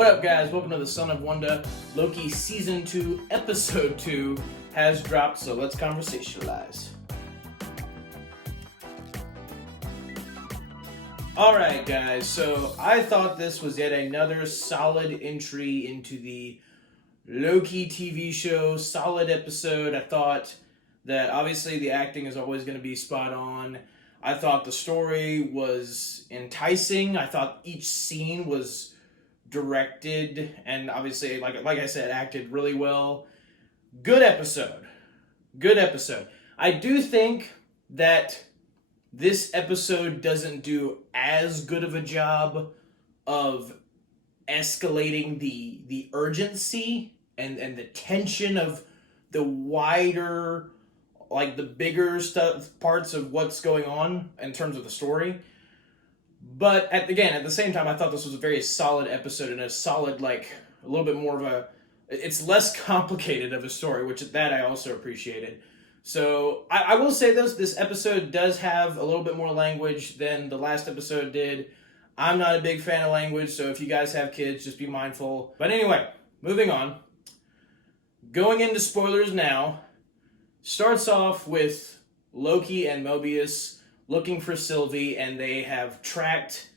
What up, guys? Welcome to the Son of Wonder. Loki Season 2, Episode 2 has dropped, so let's conversationalize. Alright, guys, so I thought this was yet another solid entry into the Loki TV show. Solid episode. I thought that obviously the acting is always going to be spot on. I thought the story was enticing. I thought each scene was directed and obviously, like I said, acted really well. Good episode. Good episode. I do think that this episode doesn't do as good of a job of escalating the urgency and the tension of the wider, like the bigger parts of what's going on in terms of the story. But at the same time, I thought this was a very solid episode and a solid, like, a little bit more of it's less complicated of a story, which that I also appreciated. So I will say this episode does have a little bit more language than the last episode did. I'm not a big fan of language, so if you guys have kids, just be mindful. But anyway, moving on. Going into spoilers now, starts off with Loki and Mobius looking for Sylvie, and they have tracked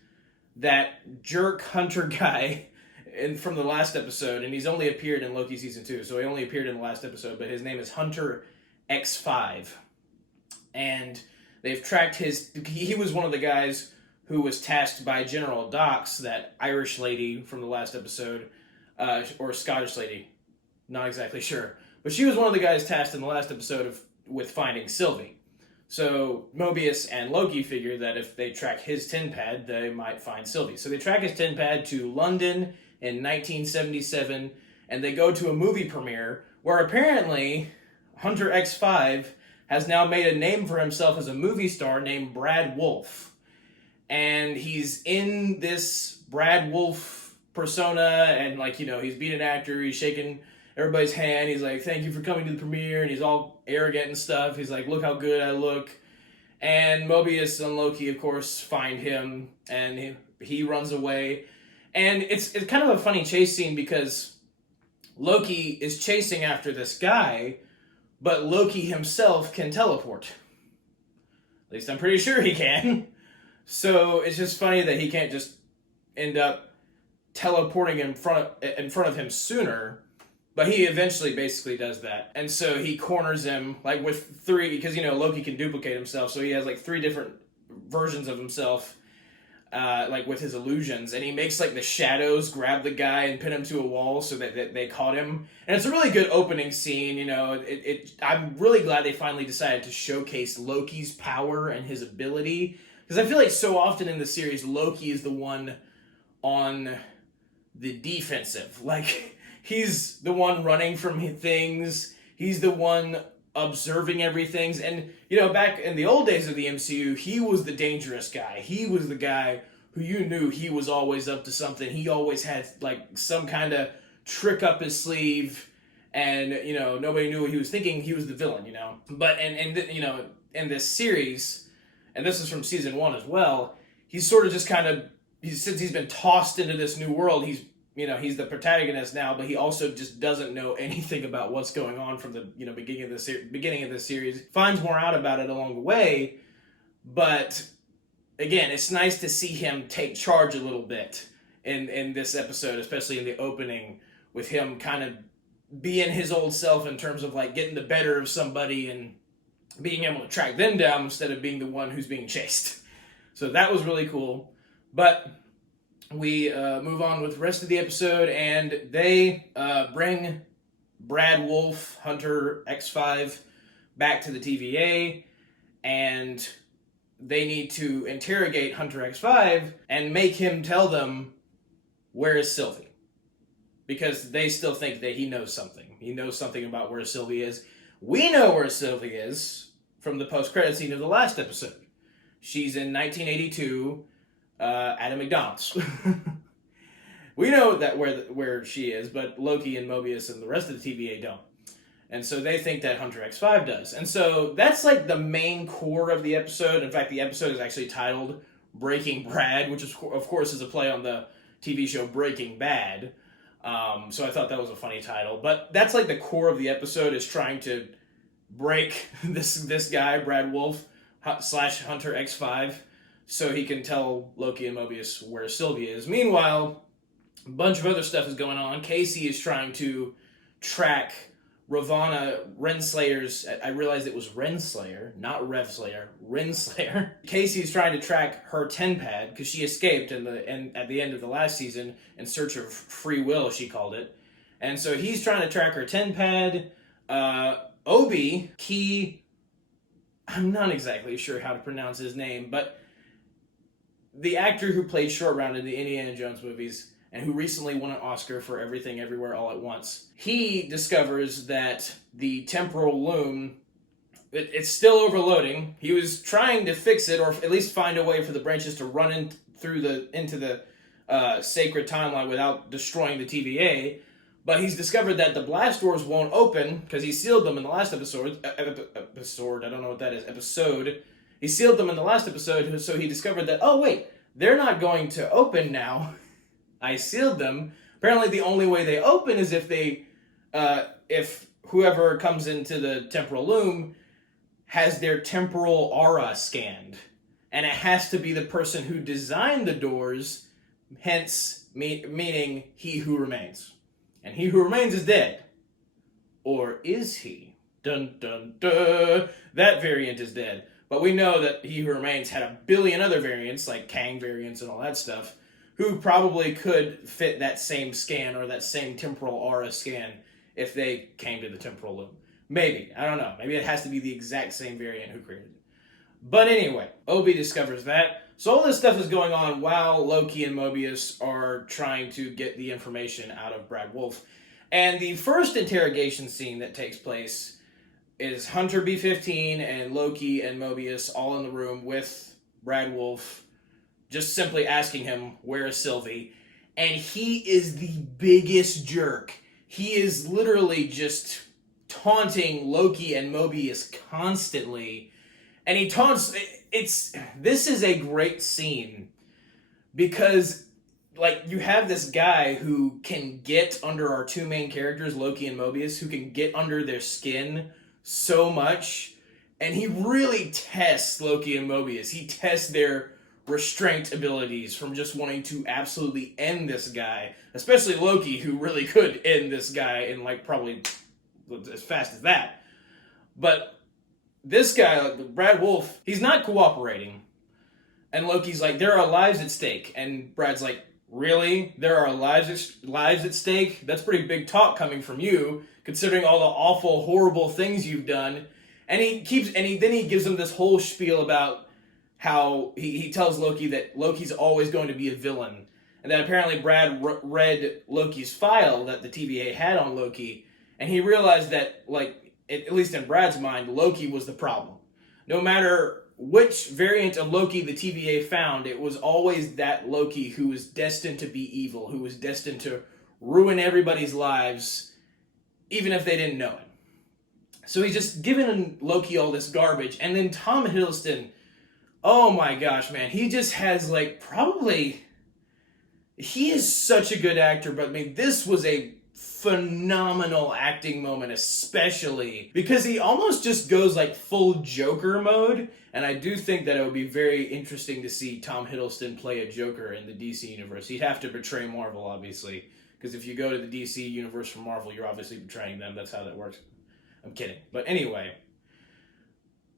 that jerk hunter guy from the last episode, and he's only appeared in Loki Season 2, so he only appeared in the last episode, but his name is Hunter X5. And they've tracked he was one of the guys who was tasked by General Dox, that Irish lady from the last episode, or Scottish lady, not exactly sure. But she was one of the guys tasked in the last episode with finding Sylvie. So Mobius and Loki figure that if they track his tin pad, they might find Sylvie. So they track his tin pad to London in 1977, and they go to a movie premiere where apparently Hunter X5 has now made a name for himself as a movie star named Brad Wolfe. And he's in this Brad Wolfe persona, and he's being an actor, he's shaking everybody's hand, he's like, thank you for coming to the premiere, and he's all arrogant and stuff. He's like, look how good I look. And Mobius and Loki, of course, find him, and he runs away. And it's kind of a funny chase scene because Loki is chasing after this guy, but Loki himself can teleport. At least I'm pretty sure he can. So it's just funny that he can't just end up teleporting in front of him sooner. But he eventually basically does that. And so he corners him, like, with three, because, Loki can duplicate himself, so he has, like, three different versions of himself, like, with his illusions. And he makes, like, the shadows grab the guy and pin him to a wall so that they caught him. And it's a really good opening scene, I'm really glad they finally decided to showcase Loki's power and his ability. Because I feel like so often in the series, Loki is the one on the defensive. Like, he's the one running from things. He's the one observing everything. And, back in the old days of the MCU, he was the dangerous guy. He was the guy who you knew he was always up to something. He always had, like, some kind of trick up his sleeve. And, nobody knew what he was thinking. He was the villain, But, in this series, and this is from Season 1 as well, he's sort of just since he's been tossed into this new world, he's the protagonist now, but he also just doesn't know anything about what's going on from the beginning of this series. Finds more out about it along the way, but again, it's nice to see him take charge a little bit in this episode, especially in the opening, with him kind of being his old self in terms of, like, getting the better of somebody and being able to track them down instead of being the one who's being chased. So that was really cool. But we move on with the rest of the episode, and they bring Brad Wolfe, Hunter X5, back to the TVA, and they need to interrogate Hunter X5 and make him tell them, where is Sylvie? Because they still think that he knows something. He knows something about where Sylvie is. We know where Sylvie is from the post-credit scene of the last episode. She's in 1982 at a McDonald's. We know that where she is, but Loki and Mobius and the rest of the TVA don't. And so they think that Hunter X5 does. And so that's like the main core of the episode. In fact, the episode is actually titled Breaking Brad, which is, of course is a play on the TV show Breaking Bad. So I thought that was a funny title. But that's like the core of the episode, is trying to break this guy, Brad Wolf / Hunter X5, so he can tell Loki and Mobius where Sylvie is. Meanwhile, a bunch of other stuff is going on. Casey is trying to track Ravonna Renslayer's... I realized it was Renslayer, not Revslayer. Renslayer. Casey is trying to track her 10-pad, because she escaped at the end of the last season in search of free will, she called it. And so he's trying to track her 10-pad. Obi, I'm not exactly sure how to pronounce his name, but the actor who played Short Round in the Indiana Jones movies, and who recently won an Oscar for Everything Everywhere All at Once, he discovers that the temporal loom, it's still overloading. He was trying to fix it, or at least find a way for the branches to run into the sacred timeline without destroying the TVA. But he's discovered that the blast doors won't open, because he sealed them in the last episode. I don't know what that is. Episode. He sealed them in the last episode, so he discovered that, oh wait, they're not going to open now. I sealed them. Apparently the only way they open is if whoever comes into the temporal loom has their temporal aura scanned. And it has to be the person who designed the doors, hence meaning He Who Remains. And He Who Remains is dead. Or is he? Dun dun dun. That variant is dead. But we know that He Who Remains had a billion other variants, like Kang variants and all that stuff, who probably could fit that same scan, or that same temporal aura scan, if they came to the temporal loop. Maybe. I don't know. Maybe it has to be the exact same variant who created it. But anyway, Obi discovers that. So all this stuff is going on while Loki and Mobius are trying to get the information out of Brad Wolf. And the first interrogation scene that takes place is Hunter B-15 and Loki and Mobius all in the room with Brad Wolf, just simply asking him, where is Sylvie? And he is the biggest jerk. He is literally just taunting Loki and Mobius constantly. And he taunts... This is a great scene, because, like, you have this guy who can get under our two main characters, Loki and Mobius, who can get under their skin so much, and he really tests Loki and Mobius. He tests their restraint abilities from just wanting to absolutely end this guy, especially Loki, who really could end this guy in, like, probably as fast as that. But this guy, Brad Wolf, he's not cooperating. And Loki's like, there are lives at stake. And Brad's like, really? There are lives at stake? That's pretty big talk coming from you, considering all the awful, horrible things you've done. And then he gives him this whole spiel about how he tells Loki that Loki's always going to be a villain. And that apparently Brad read Loki's file that the TVA had on Loki, and he realized that, like, at least in Brad's mind, Loki was the problem. No matter which variant of Loki the TVA found, it was always that Loki who was destined to be evil, who was destined to ruin everybody's lives, even if they didn't know it. So he's just giving Loki all this garbage, and then Tom Hiddleston, oh my gosh, man, he just has, like, probably... He is such a good actor, but I mean, this was a phenomenal acting moment, especially because he almost just goes like full Joker mode, and I do think that it would be very interesting to see Tom Hiddleston play a Joker in the DC universe. He'd have to betray Marvel, obviously, because if you go to the DC universe from Marvel, you're obviously betraying them. That's how that works. I'm kidding. But anyway,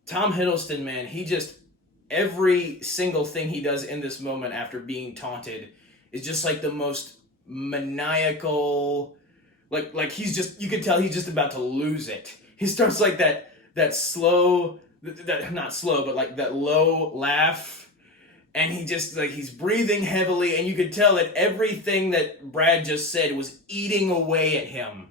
Tom Hiddleston, man, he just, every single thing he does in this moment after being taunted is just like the most maniacal... Like he's just, you can tell he's just about to lose it. He starts like that slow, not slow, but like that low laugh, and he just, like, he's breathing heavily, and you could tell that everything that Brad just said was eating away at him.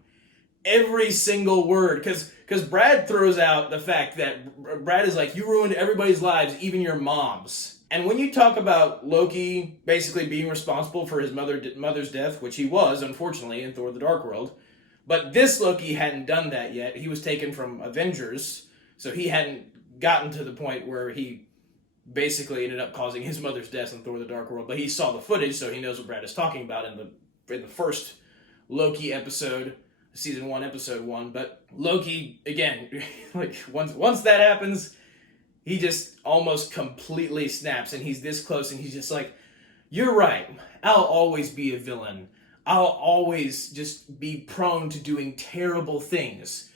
Every single word, because Brad throws out the fact that Brad is like, you ruined everybody's lives, even your mom's. And when you talk about Loki basically being responsible for his mother's death, which he was, unfortunately, in Thor the Dark World, but this Loki hadn't done that yet. He was taken from Avengers, so he hadn't gotten to the point where he basically ended up causing his mother's death in Thor: The Dark World. But he saw the footage, so he knows what Brad is talking about in the first Loki episode, season 1, episode 1. But Loki, again, like once that happens, he just almost completely snaps, and he's this close, and he's just like, "You're right. I'll always be a villain. I'll always just be prone to doing terrible things.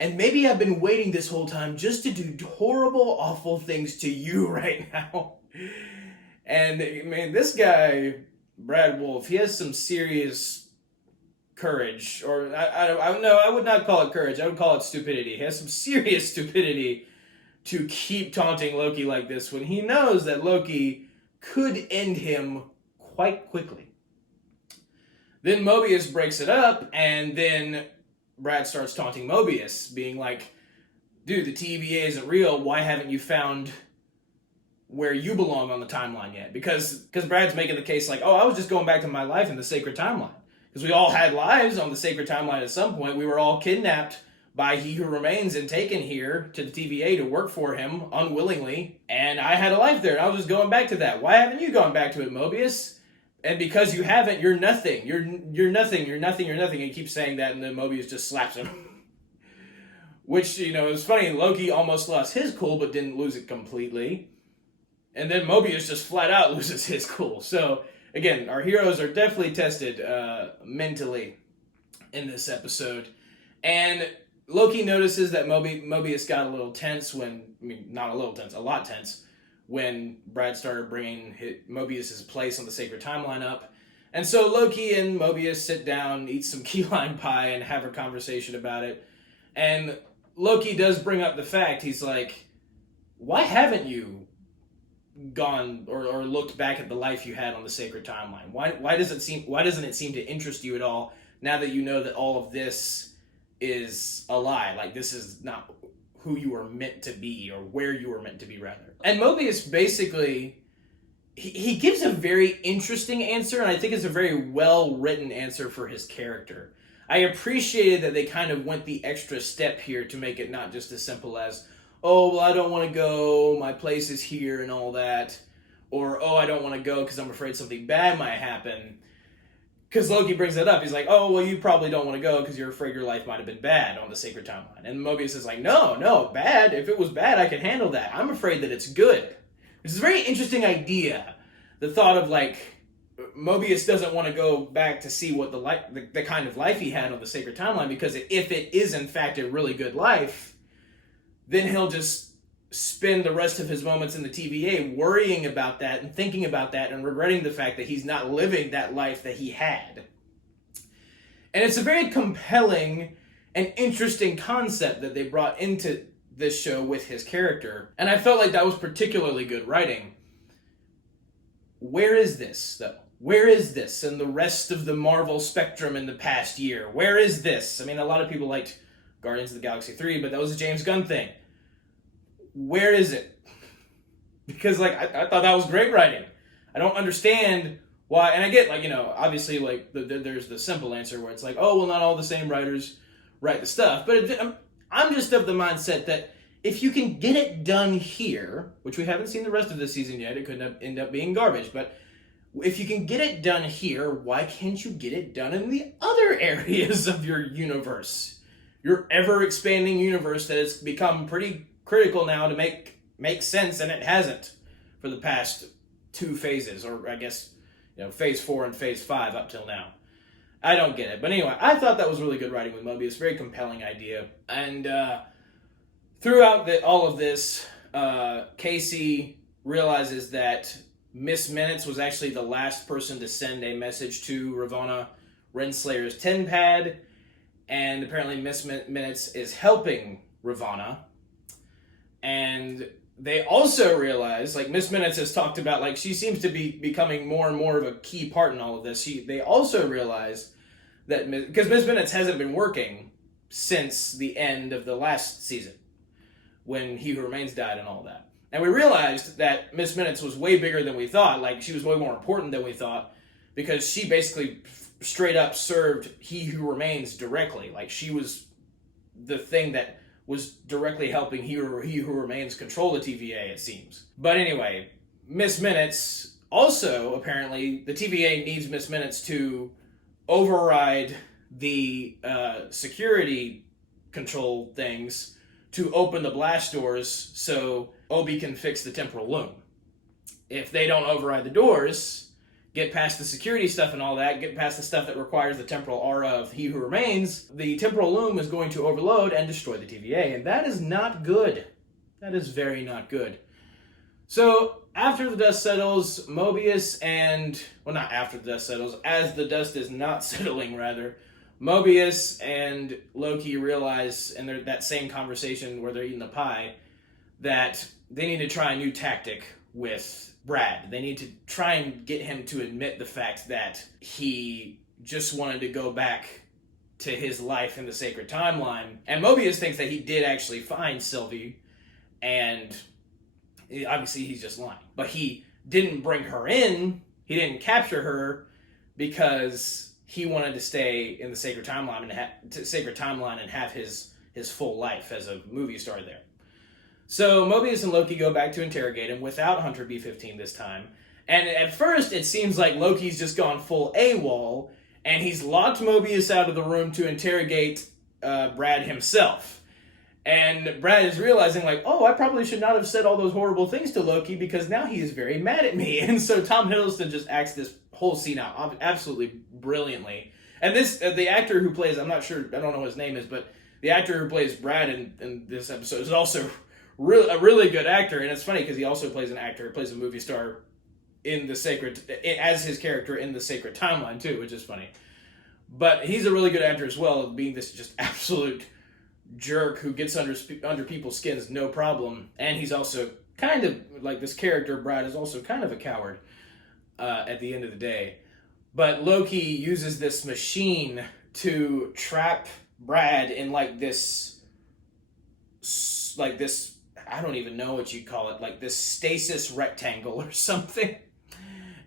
And maybe I've been waiting this whole time just to do horrible, awful things to you right now." And, man, this guy, Brad Wolf, he has some serious courage. Or, I would not call it courage. I would call it stupidity. He has some serious stupidity to keep taunting Loki like this when he knows that Loki could end him quite quickly. Then Mobius breaks it up, and then Brad starts taunting Mobius, being like, "Dude, the TVA isn't real. Why haven't you found where you belong on the timeline yet?" Because Brad's making the case like, "Oh, I was just going back to my life in the sacred timeline. Because we all had lives on the sacred timeline at some point. We were all kidnapped by He Who Remains and taken here to the TVA to work for him unwillingly. And I had a life there, and I was just going back to that. Why haven't you gone back to it, Mobius? And because you haven't, you're nothing. You're nothing. You're nothing. You're nothing." And he keeps saying that, and then Mobius just slaps him. Which, it was funny. Loki almost lost his cool, but didn't lose it completely. And then Mobius just flat out loses his cool. So, again, our heroes are definitely tested mentally in this episode. And Loki notices that Mobius got a little tense not a little tense, a lot tense, when Brad started bringing Mobius' place on the sacred timeline up. And so Loki and Mobius sit down, eat some key lime pie, and have a conversation about it. And Loki does bring up the fact, he's like, "Why haven't you gone or looked back at the life you had on the sacred timeline? Why doesn't it seem to interest you at all now that you know that all of this is a lie? Like, this is not who you were meant to be, or where you were meant to be, rather." And Mobius basically, he gives a very interesting answer, and I think it's a very well-written answer for his character. I appreciated that they kind of went the extra step here to make it not just as simple as, "Oh, well, I don't want to go, my place is here," and all that. Or, "Oh, I don't want to go because I'm afraid something bad might happen." Because Loki brings that up. He's like, "Oh, well, you probably don't want to go because you're afraid your life might have been bad on the sacred timeline." And Mobius is like, no, bad. If it was bad, I can handle that. I'm afraid that it's good. Which is a very interesting idea. The thought of, like, Mobius doesn't want to go back to see what the kind of life he had on the sacred timeline, because if it is, in fact, a really good life, then he'll just spend the rest of his moments in the TVA worrying about that and thinking about that and regretting the fact that he's not living that life that he had. And it's a very compelling and interesting concept that they brought into this show with his character. And I felt like that was particularly good writing. Where is this, though? Where is this in the rest of the Marvel spectrum in the past year? Where is this? I mean, a lot of people liked Guardians of the Galaxy 3, but that was a James Gunn thing. Where is it? Because, like, I thought that was great writing. I don't understand why, and I get, like, obviously, like, there's the simple answer where it's like, "Oh, well, not all the same writers write the stuff." But I'm just of the mindset that if you can get it done here, which we haven't seen the rest of this season yet, it could end up being garbage, but if you can get it done here, why can't you get it done in the other areas of your universe? Your ever-expanding universe that has become pretty critical now to make sense, and it hasn't for the past 2 phases, or I guess, phase 4 and phase 5 up till now. I don't get it. But anyway, I thought that was really good writing with Mobius. Very compelling idea. And throughout all of this, Casey realizes that Miss Minutes was actually the last person to send a message to Ravonna Renslayer's 10 pad, and apparently Miss Minutes is helping Ravonna. And they also realize, like, Miss Minutes has talked about, like, she seems to be becoming more and more of a key part in all of this. They also realize that, because Miss Minutes hasn't been working since the end of the last season, when He Who Remains died and all that. And we realized that Miss Minutes was way bigger than we thought. Like, she was way more important than we thought, because she basically straight up served He Who Remains directly. Like, she was the thing that was directly helping He Who Remains control the TVA, it seems. But anyway, Miss Minutes also, apparently, the TVA needs Miss Minutes to override the security control things to open the blast doors so Obi can fix the temporal loom. If they don't override the doors, get past the security stuff and all that, get past the stuff that requires the temporal aura of He Who Remains, the temporal loom is going to overload and destroy the TVA, and that is not good. That is very not good. So, after the dust settles, Mobius and... Well, not after the dust settles, as the dust is not settling, rather, Mobius and Loki realize in that same conversation where they're eating the pie that they need to try a new tactic with Brad. They need to try and get him to admit the fact that he just wanted to go back to his life in the sacred timeline. And Mobius thinks that he did actually find Sylvie, and obviously he's just lying. But he didn't bring her in, he didn't capture her, because he wanted to stay in the sacred timeline and have his full life as a movie star there. So Mobius and Loki go back to interrogate him without Hunter B-15 this time. And at first it seems like Loki's just gone full AWOL, and he's locked Mobius out of the room to interrogate Brad himself. And Brad is realizing, like, oh, I probably should not have said all those horrible things to Loki because now he is very mad at me. And so Tom Hiddleston just acts this whole scene out absolutely brilliantly. And this, the actor who plays, I'm not sure, I don't know what his name is, but the actor who plays Brad in this episode is also a really good actor. And it's funny because he also plays an actor who plays a movie star in the sacred, as his character in the sacred timeline too, which is funny. But he's a really good actor as well, being this just absolute jerk who gets under people's skins no problem. And he's also kind of like, this character Brad is also kind of a coward at the end of the day. But Loki uses this machine to trap Brad in like this, I don't even know what you'd call it, like this stasis rectangle or something.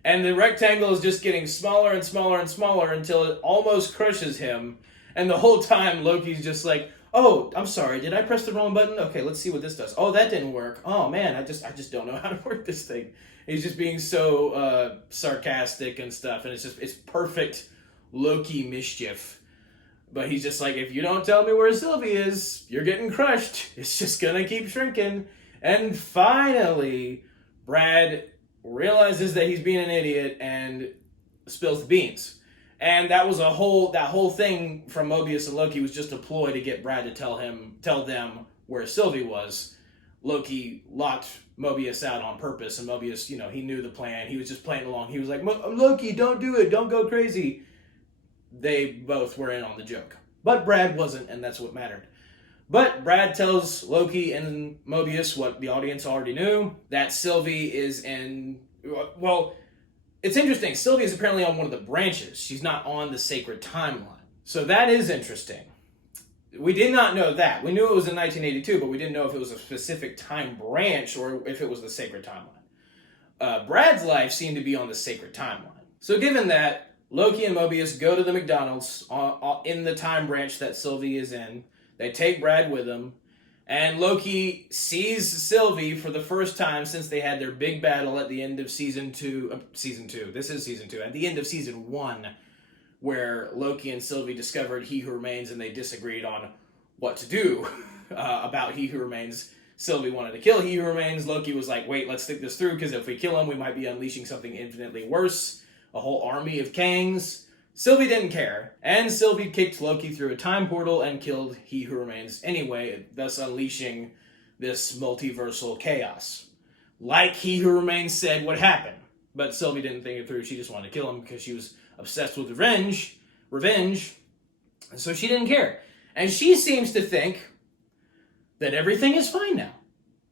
And the rectangle is just getting smaller and smaller and smaller until it almost crushes him. And the whole time Loki's just like, oh, I'm sorry, did I press the wrong button? Okay, let's see what this does. Oh, that didn't work. Oh man, I just don't know how to work this thing. He's just being so sarcastic and stuff, and it's perfect Loki mischief. But he's just like, if you don't tell me where Sylvie is, you're getting crushed. It's just gonna keep shrinking. And finally, Brad realizes that he's being an idiot and spills the beans. And that was that whole thing from Mobius and Loki was just a ploy to get Brad to tell them where Sylvie was. Loki locked Mobius out on purpose, and Mobius, he knew the plan. He was just playing along. He was like, Loki, don't do it. Don't go crazy. They both were in on the joke. But Brad wasn't, and that's what mattered. But Brad tells Loki and Mobius what the audience already knew, that Sylvie is in... Well, it's interesting. Sylvie is apparently on one of the branches. She's not on the sacred timeline. So that is interesting. We did not know that. We knew it was in 1982, but we didn't know if it was a specific time branch or if it was the sacred timeline. Brad's life seemed to be on the sacred timeline. So given that, Loki and Mobius go to the McDonald's in the time branch that Sylvie is in. They take Brad with them. And Loki sees Sylvie for the first time since they had their big battle at the end of season 2. This is season 2. At the end of season 1, where Loki and Sylvie discovered He Who Remains and they disagreed on what to do about He Who Remains. Sylvie wanted to kill He Who Remains. Loki was like, wait, let's think this through, because if we kill him, we might be unleashing something infinitely worse. A whole army of Kangs. Sylvie didn't care, and Sylvie kicked Loki through a time portal and killed He Who Remains anyway, thus unleashing this multiversal chaos. Like He Who Remains said would happen. But Sylvie didn't think it through. She just wanted to kill him because she was obsessed with revenge, and so she didn't care. And she seems to think that everything is fine now.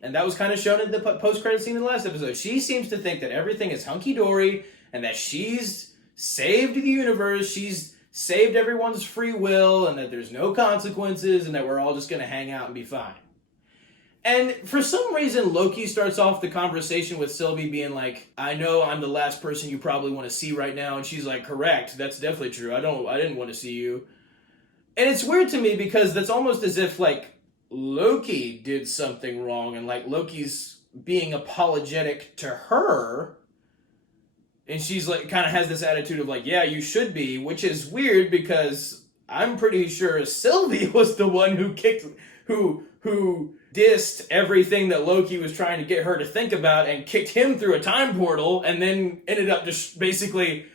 And that was kind of shown in the post-credit scene in the last episode. She seems to think that everything is hunky-dory, and that she's saved the universe, she's saved everyone's free will, and that there's no consequences, and that we're all just going to hang out and be fine. And for some reason, Loki starts off the conversation with Sylvie being like, I know I'm the last person you probably want to see right now, and she's like, correct, that's definitely true, I didn't want to see you. And it's weird to me because that's almost as if, like, Loki did something wrong, and like Loki's being apologetic to her, and she's like kind of has this attitude of like, yeah, you should be, which is weird because I'm pretty sure Sylvie was the one who who dissed everything that Loki was trying to get her to think about and kicked him through a time portal, and then ended up just basically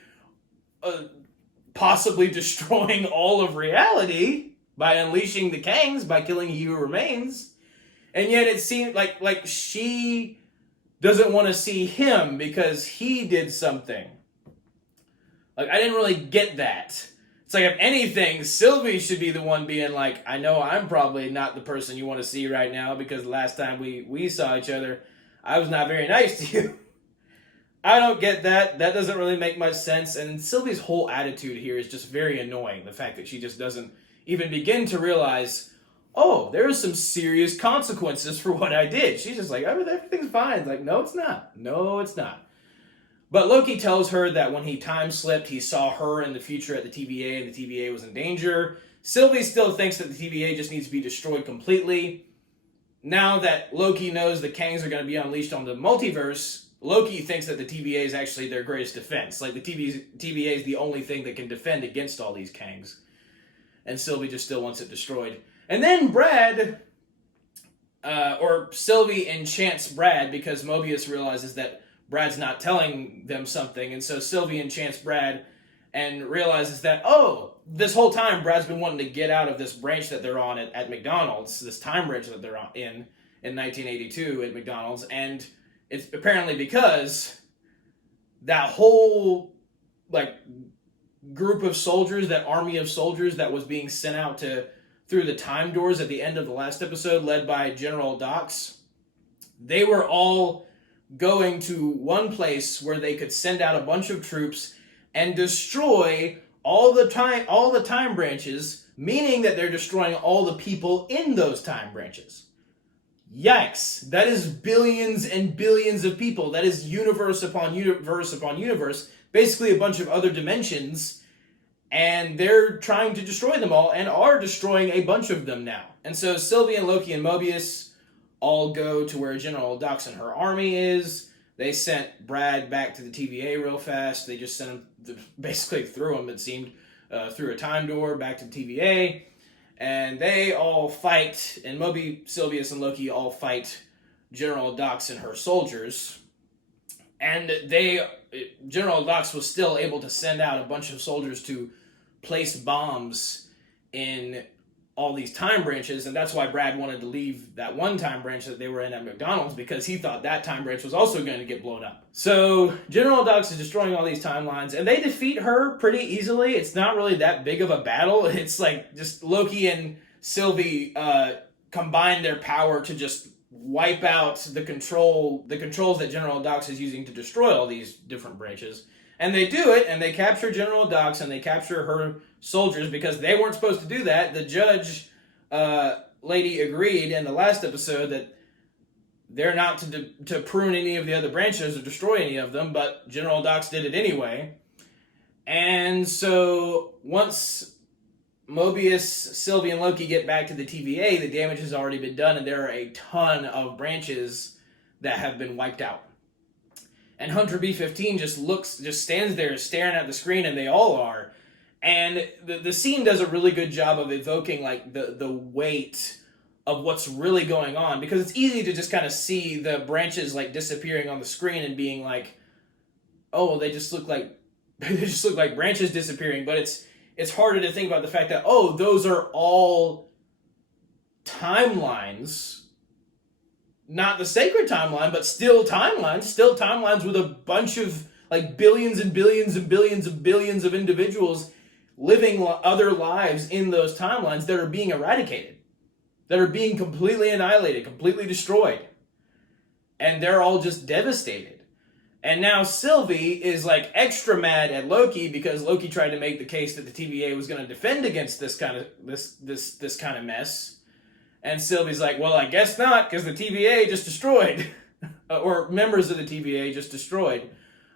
possibly destroying all of reality by unleashing the Kangs, by killing He Who Remains. And yet it seemed like she doesn't want to see him because he did something. Like, I didn't really get that. It's like, if anything, Sylvie should be the one being like, I know I'm probably not the person you want to see right now because the last time we saw each other, I was not very nice to you. I don't get that. That doesn't really make much sense. And Sylvie's whole attitude here is just very annoying. The fact that she just doesn't even begin to realize, oh, there are some serious consequences for what I did. She's just like, oh, everything's fine. It's like, no, it's not. No, it's not. But Loki tells her that when he time slipped, he saw her in the future at the TVA, and the TVA was in danger. Sylvie still thinks that the TVA just needs to be destroyed completely. Now that Loki knows the Kangs are going to be unleashed on the multiverse, Loki thinks that the TVA is actually their greatest defense. Like, the TVA is the only thing that can defend against all these Kangs. And Sylvie just still wants it destroyed. And then Brad, or Sylvie enchants Brad because Mobius realizes that Brad's not telling them something, and so Sylvie enchants Brad and realizes that, oh, this whole time Brad's been wanting to get out of this branch that they're on at McDonald's, this time branch that they're on in 1982 at McDonald's, and it's apparently because that whole, like, group of soldiers, that army of soldiers that was being sent out through the time doors at the end of the last episode, led by General Dox, they were all going to one place where they could send out a bunch of troops and destroy all the time branches, meaning that they're destroying all the people in those time branches. Yikes. That is billions and billions of people. That is universe upon universe upon universe, basically a bunch of other dimensions, and they're trying to destroy them all and are destroying a bunch of them now. And so Sylvie and Loki and Mobius all go to where General Dox and her army is. They sent Brad back to the TVA real fast. They just sent him, basically threw him, it seemed, through a time door back to the TVA. And they all fight, and Sylvius and Loki all fight General Dox and her soldiers. And General Dox was still able to send out a bunch of soldiers to place bombs in all these time branches, and that's why Brad wanted to leave that one time branch that they were in at McDonald's, because he thought that time branch was also going to get blown up. So General Dox is destroying all these timelines, and they defeat her pretty easily. It's not really that big of a battle. It's like just Loki and Sylvie combine their power to just wipe out the controls that General Dox is using to destroy all these different branches. And they do it, and they capture General Dox, and they capture her soldiers, because they weren't supposed to do that. The judge lady agreed in the last episode that they're not to prune any of the other branches or destroy any of them, but General Dox did it anyway. And so once Mobius, Sylvie, and Loki get back to the TVA, the damage has already been done, and there are a ton of branches that have been wiped out. And Hunter B-15 just stands there staring at the screen, and they all are. And the scene does a really good job of evoking like the weight of what's really going on, because it's easy to just kind of see the branches like disappearing on the screen and being like, oh, they just look like branches disappearing. But it's harder to think about the fact that, oh, those are all timelines. Not the sacred timeline, but still timelines with a bunch of like billions and billions and billions and billions of individuals living other lives in those timelines that are being eradicated, that are being completely annihilated, completely destroyed. And they're all just devastated. And now Sylvie is like extra mad at Loki because Loki tried to make the case that the TVA was going to defend against this kind of mess. And Sylvie's like, well, I guess not, because the TVA just destroyed, or members of the TVA just destroyed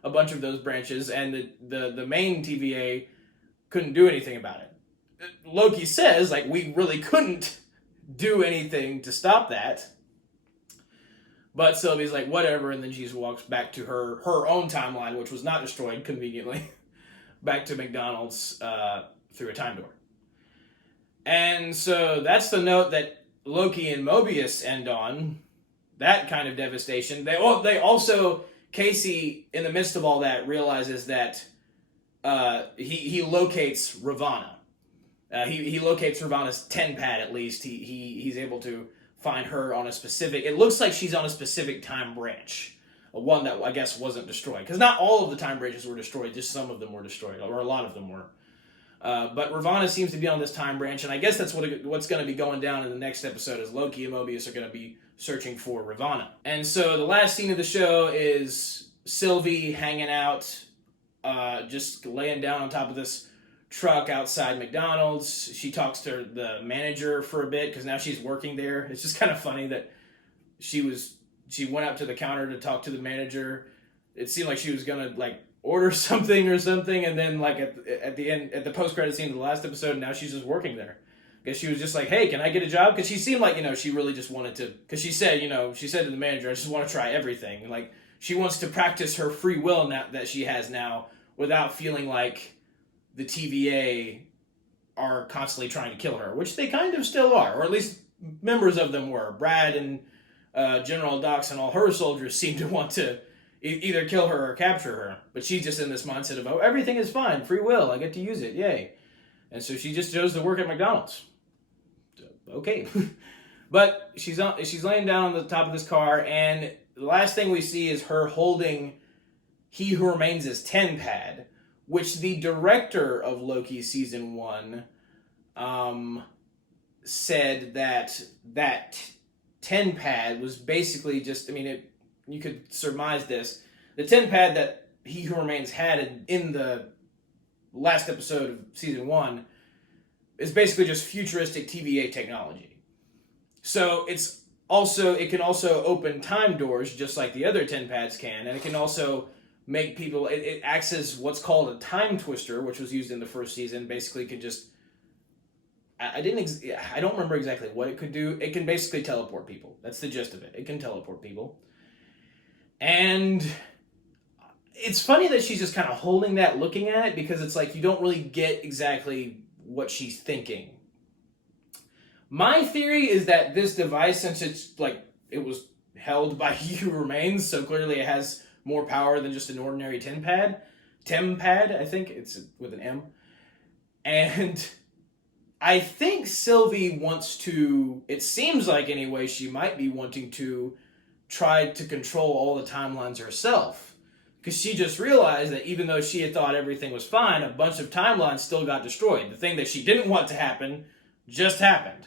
a bunch of those branches, and the main TVA couldn't do anything about it. Loki says, like, we really couldn't do anything to stop that. But Sylvie's like, whatever, and then she just walks back to her own timeline, which was not destroyed, conveniently, back to McDonald's through a time door. And so that's the note that Loki and Mobius end on. That kind of devastation. They also, Casey, in the midst of all that, realizes that he locates Ravonna. He locates Ravonna's 10 pad, at least. He's able to find her on a specific... It looks like she's on a specific time branch. One that, I guess, wasn't destroyed. Because not all of the time branches were destroyed. Just some of them were destroyed. Or a lot of them were. But Ravonna seems to be on this time branch. And I guess that's what's going to be going down in the next episode. Is Loki and Mobius are going to be searching for Ravonna. And so the last scene of the show is Sylvie hanging out. Just laying down on top of this truck outside McDonald's. She talks to the manager for a bit because now she's working there. It's just kind of funny that she went up to the counter to talk to the manager. It seemed like she was gonna order something or something, and then at the end, at the post-credit scene of the last episode, now she's just working there. Because she was just like, hey, can I get a job? Because she seemed like, she really just wanted to, because she said to the manager, I just want to try everything. Like, she wants to practice her free will now that she has now without feeling like the TVA are constantly trying to kill her, which they kind of still are, or at least members of them were. Brad and General Dox and all her soldiers seem to want to either kill her or capture her, but she's just in this mindset of, oh, everything is fine, free will, I get to use it, yay. And so she just chose to work at McDonald's. So, okay. But she's laying down on the top of this car, and the last thing we see is her holding He Who Remains' 10 pad, which the director of Loki season 1 said that 10 pad was basically just, you could surmise this. The 10 pad that He Who Remains had in the last episode of season 1 is basically just futuristic TVA technology. So it can also open time doors just like the other 10 pads can, and it can also make people, it acts as what's called a time twister, which was used in the first season. Basically can just, I don't remember exactly what it could do. It can basically teleport people. That's the gist of it. It can teleport people. And it's funny that she's just kind of holding that, looking at it, because it's like you don't really get exactly what she's thinking. My theory is that this device, since it was held by He Who Remains, so clearly it has more power than just an ordinary TEM pad, I think, it's with an M. And I think Sylvie wants to, it seems like anyway, she might be wanting to try to control all the timelines herself. Because she just realized that even though she had thought everything was fine, a bunch of timelines still got destroyed. The thing that she didn't want to happen just happened.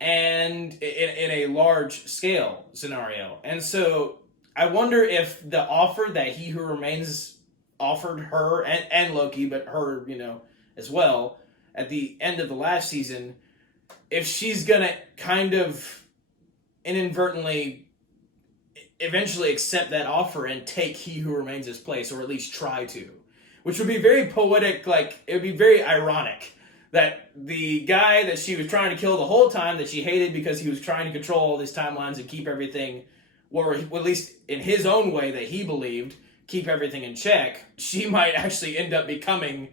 And in a large scale scenario. And so I wonder if the offer that He Who Remains offered her, and Loki, but her, as well, at the end of the last season, if she's gonna kind of inadvertently eventually accept that offer and take He Who Remains' place, or at least try to. Which would be very poetic, it would be very ironic that the guy that she was trying to kill the whole time, that she hated because he was trying to control all these timelines and keep everything, or at least in his own way that he believed, keep everything in check, she might actually end up becoming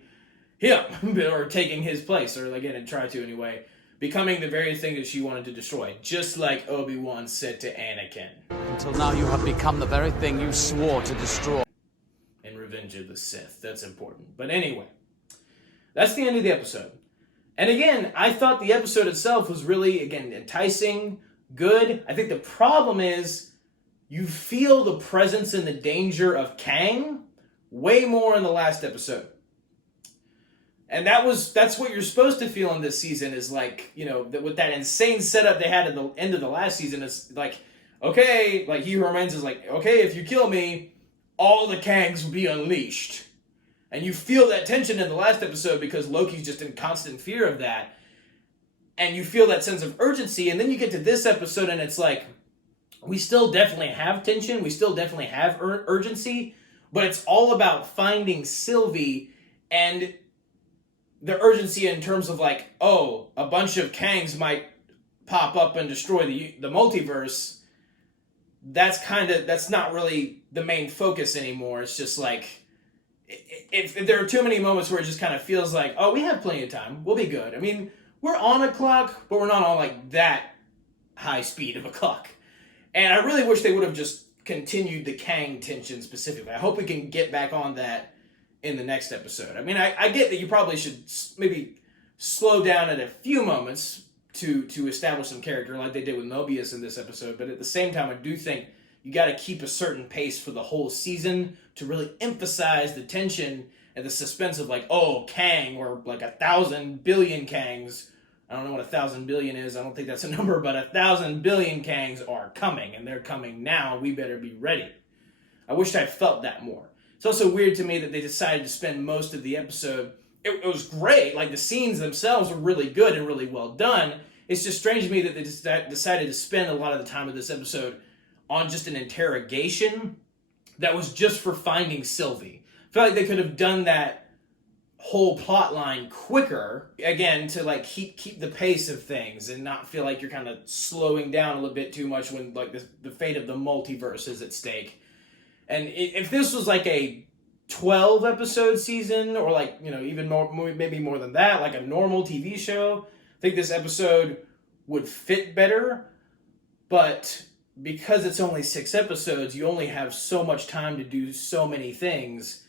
him, or taking his place, or again, and try to anyway, becoming the very thing that she wanted to destroy, just like Obi-Wan said to Anakin. Until now you have become the very thing you swore to destroy. In Revenge of the Sith, that's important. But anyway, that's the end of the episode. And again, I thought the episode itself was really, again, enticing, good. I think the problem is you feel the presence and the danger of Kang way more in the last episode. And that's what you're supposed to feel in this season, is with that insane setup they had at the end of the last season. It's okay, He Who Remains is okay, if you kill me, all the Kangs will be unleashed. And you feel that tension in the last episode because Loki's just in constant fear of that. And you feel that sense of urgency, and then you get to this episode and it's we still definitely have tension, we still definitely have urgency, but it's all about finding Sylvie and the urgency in terms of a bunch of Kangs might pop up and destroy the multiverse, that's not really the main focus anymore. It's just like, if there are too many moments where it just kind of feels like, oh, we have plenty of time, we'll be good. I mean, we're on a clock, but we're not on like that high speed of a clock. And I really wish they would have just continued the Kang tension specifically. I hope we can get back on that in the next episode. I mean, I get that you probably should maybe slow down at a few moments to establish some character like they did with Mobius in this episode, but at the same time, I do think you got to keep a certain pace for the whole season to really emphasize the tension and the suspense of like, oh, Kang, or like 1,000 billion Kangs. I don't know what 1,000 billion is. I don't think that's a number, but 1,000 billion Kangs are coming, and they're coming now. We better be ready. I wish I felt that more. It's also weird to me that they decided to spend most of the episode. It was great. Like, the scenes themselves were really good and really well done. It's just strange to me that they decided to spend a lot of the time of this episode on just an interrogation that was just for finding Sylvie. I feel like they could have done that whole plot line quicker, again, to like keep the pace of things and not feel like you're kind of slowing down a little bit too much when like the fate of the multiverse is at stake. And if this was like a 12 episode season, or like, you know, even more, maybe more than that, like a normal TV show, I think this episode would fit better. But because it's only 6 episodes, you only have so much time to do so many things.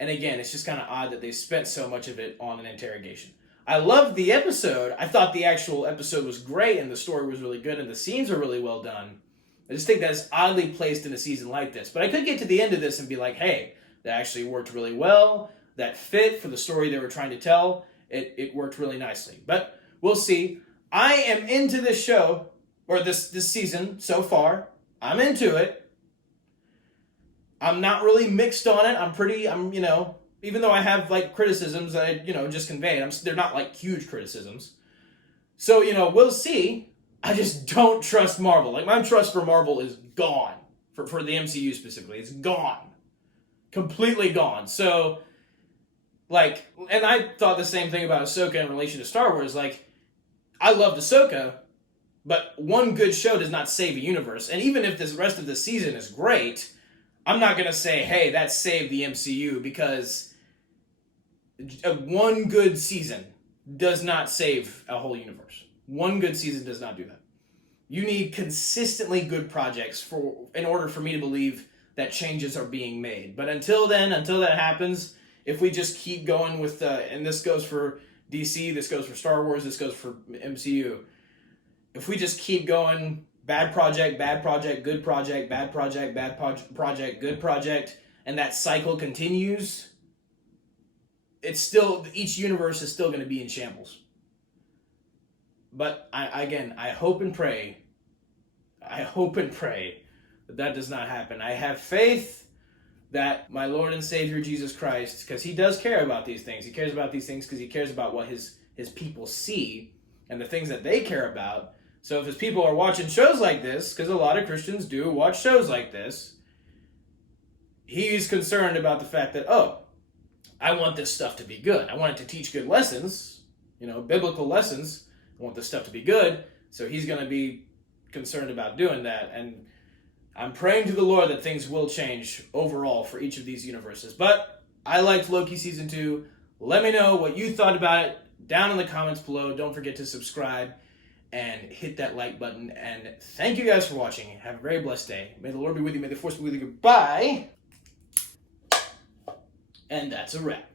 And again, it's just kind of odd that they spent so much of it on an interrogation. I loved the episode. I thought the actual episode was great, and the story was really good, and the scenes are really well done. I just think that's oddly placed in a season like this. But I could get to the end of this and be like, hey, that actually worked really well. That fit for the story they were trying to tell. It worked really nicely. But we'll see. I am into this show, or this season so far. I'm into it. I'm not really mixed on it. I'm you know, even though I have like criticisms that I, you know, just conveyed, they're not like huge criticisms. So, you know, we'll see. I just don't trust Marvel. Like, my trust for Marvel is gone. For the MCU specifically. It's gone. Completely gone. So, like, and I thought the same thing about Ahsoka in relation to Star Wars. Like, I loved Ahsoka, but one good show does not save a universe. And even if this rest of the season is great, I'm not going to say, hey, that saved the MCU, because one good season does not save a whole universe. One good season does not do that. You need consistently good projects in order for me to believe that changes are being made. But until then, until that happens, if we just keep going with, and this goes for DC, this goes for Star Wars, this goes for MCU, if we just keep going, bad project, good project, bad project, good project, and that cycle continues, it's still, each universe is still going to be in shambles. But I hope and pray that does not happen. I have faith that my Lord and Savior Jesus Christ, because he does care about these things. He cares about these things because he cares about what his people see and the things that they care about. So if his people are watching shows like this, because a lot of Christians do watch shows like this, he's concerned about the fact that, oh, I want this stuff to be good. I want it to teach good lessons, you know, biblical lessons. I want this stuff to be good. So he's going to be concerned about doing that. And I'm praying to the Lord that things will change overall for each of these universes. But I liked Loki Season 2. Let me know what you thought about it down in the comments below. Don't forget to subscribe and hit that like button. And thank you guys for watching. Have a very blessed day. May the Lord be with you. May the Force be with you. Goodbye. And that's a wrap.